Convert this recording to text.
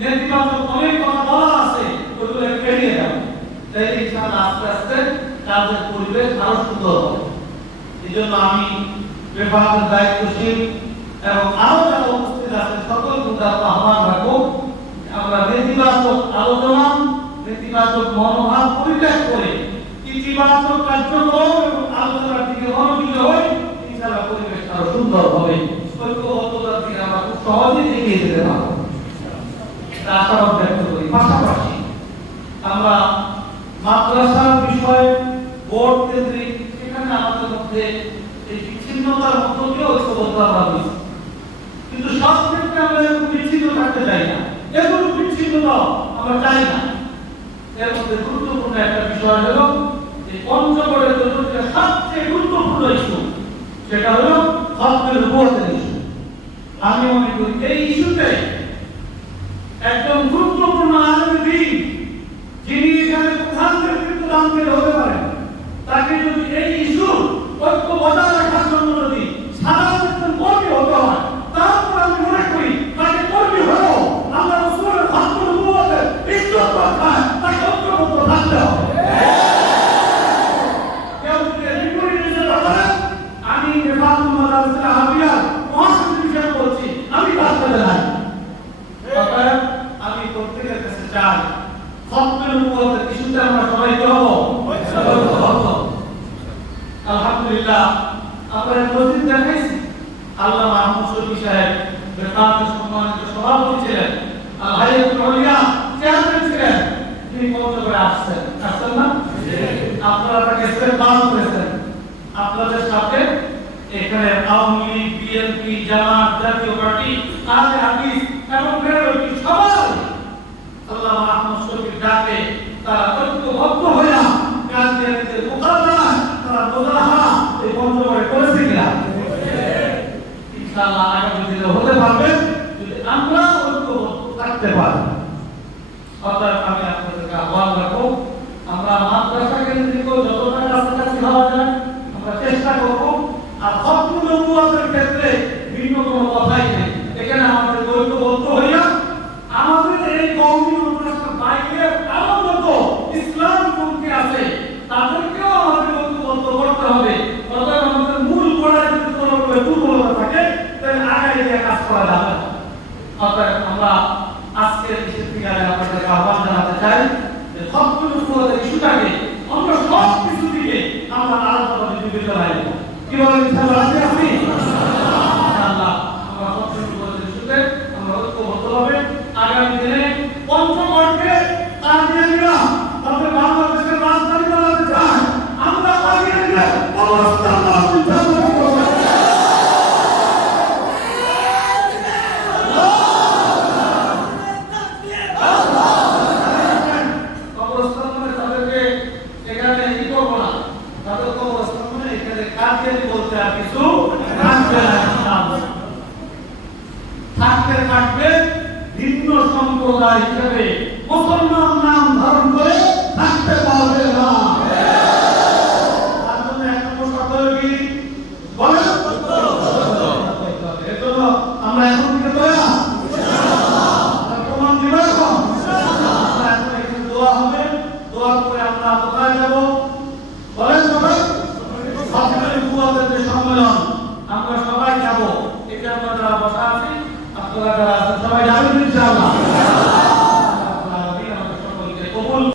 নেতিবাচক অনেক কথা বলা আছে, ওগুলো এড়িয়ে যাও। তাই ইনশাআল্লাহ আস্তে আস্তে কাজের পরিবেশ আরো সুন্দর হবে। এই জন্য আমি বিভাগের দায়িত্বশীল এবং আরো যারা উপস্থিত আছেন সকলকে আহ্বান রাখবো, আমরা নেতিবাচক আলোচনা, নেতিবাচক মনোভাব পরিত্যাগ করে ইতিবাচক কার্যক্রম এবং আলোচনার দিকে মনোযোগী হই, ইনশাআল্লাহ পরিবেশ আরো সুন্দর হবে। ঐক্যবদ্ধতার দিকে আমরা খুব সহজেই এগিয়ে যেতে পারবো, আশাবাদ ব্যক্ত করি। পাশাপাশি আমরা মাদ্রাসার বিষয়ে বোর্ড কেন্দ্রিক সেখানে আমাদের মধ্যে এই বিচ্ছিন্নতার মধ্য দিয়ে ঐক্যবদ্ধ আমরা হয়েছি, কিন্তু সব ক্ষেত্রে আমরা এরকম বিচ্ছিন্ন থাকতে চাই না, এরকম বিচ্ছিন্নতা আমরা চাই না। এর মধ্যে গুরুত্বপূর্ণ একটা বিষয় হলো এই পঞ্চগড়ের জন্য যেটা সবচেয়ে গুরুত্বপূর্ণ ইস্যু, সেটা হলো খতমের নবুয়তের ইস্যু। আমি মনে করি এই ইস্যুতে একদম গুরুত্বপূর্ণ আলেম দ্বীন যিনি এখানে প্রধান নেতৃত্ব দান করে হতে পারেন, তাকে যদি এই ইস্যু ঐক্য বজায় রাখার জন্য যদি সাধারণ কর্মী হতে হয়, তারপর আমি মনে করি তাকে কর্মী হলো আল্লাহ রাসূলের খতমের নবুয়তের ইজ্জত রক্ষায় তাকে ঐক্যবদ্ধ থাকতে হবে। কেউ যদি বিপরীত হিসেবে বলেন, আমি নেফাতুল মাদারিস আরবিয়ার মহাসচিব হিসেবে বলছি, আমি তার সাথে নাই। আমি প্রত্যেকের কাছে চাই খতমের নবুয়তের ইস্যুতে আমরা সবাই কি হব? আলহামদুলিল্লাহ আমরা মসজিদ দেখাইছি, আল্লাহ মাহমুদ শফি সাহেব বেফাতের সম্মানিত সভাপতি ছিলেন, হাইয়াতুল আউলিয়া চেয়ারম্যান ছিলেন, তিনি পঞ্চগড়ে আসছেন না? আপনারা তাকে ইস্তেকবাল করেছেন। আপনাদের সাথে এখানে আওয়ামী লীগ, বিএনপি, জামাত, জাতীয় পার্টি, আহলে হাদিস এবং বেরোয়ী সবাই আল্লাহ মাহমুদ শফির ডাকে তারা ঐক্যবদ্ধ হয়ে কাদিয়ানীদের মোকাবেলায় তারা মুজাহারা এই পঞ্চগড়ে করেছে কিনা? ইনশাআল্লাহ আগামী দিনে হতে পারবে যদি আমরা ঐক্যবদ্ধ থাকতে পারি। অতএব আমি আপনাদেরকে আহ্বান রাখবো, আমরা মাদ্রাসা কেন্দ্রিক যতটা কাছাকাছি হওয়া যায় আমরা চেষ্টা করবো। আর খতমুল নবুয়তের ক্ষেত্রে ভিন্ন কোনো কথাই নেই, এখানে আমাদের ঐক্যবদ্ধ হইয়া আমাদের এই কওমি মাদ্রাসার বাইরে আরো যত ইসলামপন্থী আছে তাদেরকেও আমাদের ঐক্যবদ্ধ করতে হবে। অতএব আমাদের মূল গোড়ায় যদি কোনো দুর্বলতা থাকে তাহলে আগায় গিয়ে কাজ করা যাবে না। অতএব আমরা আজকের ইশতেহারে আপনাদেরকে আহ্বান জানাতে চাই যে খতমুল নবুয়তের ইস্যুটাকে আমরা সব কিছু দিকে আমরা আলাদাভাবে বিবেচনায় নেব। কি বলেন ইনশাআল্লাহ? আপনি ইনশাআল্লাহ আমরা খতমুল নবুয়তের ইস্যুতে আমরা ঐক্যবদ্ধ হবে। আগামী দিনে পঞ্চগড়কে কাদিয়ানীরা তাদের বাংলাদেশের রাজধানী বানাতে চায়, আমরা কাদিয়ানীদের অবস্থান তাদেরকে এখানে ই করবো না, তাদেরকে অবস্থান মানে এখানে কাদিয়ানী বলতে আর কিছু থাকবে না। থাকবে ভিন্ন সম্প্রদায় হিসেবে মুসলমান নাম ধারণ করে থাকতে পারবে না। তার জন্য এক নম্বর শর্ত হলো কি বলেন? এর জন্য আমরা এখন থেকে প্রমাণ দিব। এখন এখানে দোয়া হবে, দোয়ার পরে আমরা কোথায় যাব বলেন? সবাই খতমের নবুয়তের যে সম্মেলন আমরা সবাই যাব। এটা আমরা যারা বসা আছি, আপনারা যারা আছেন সবাই যাবেন।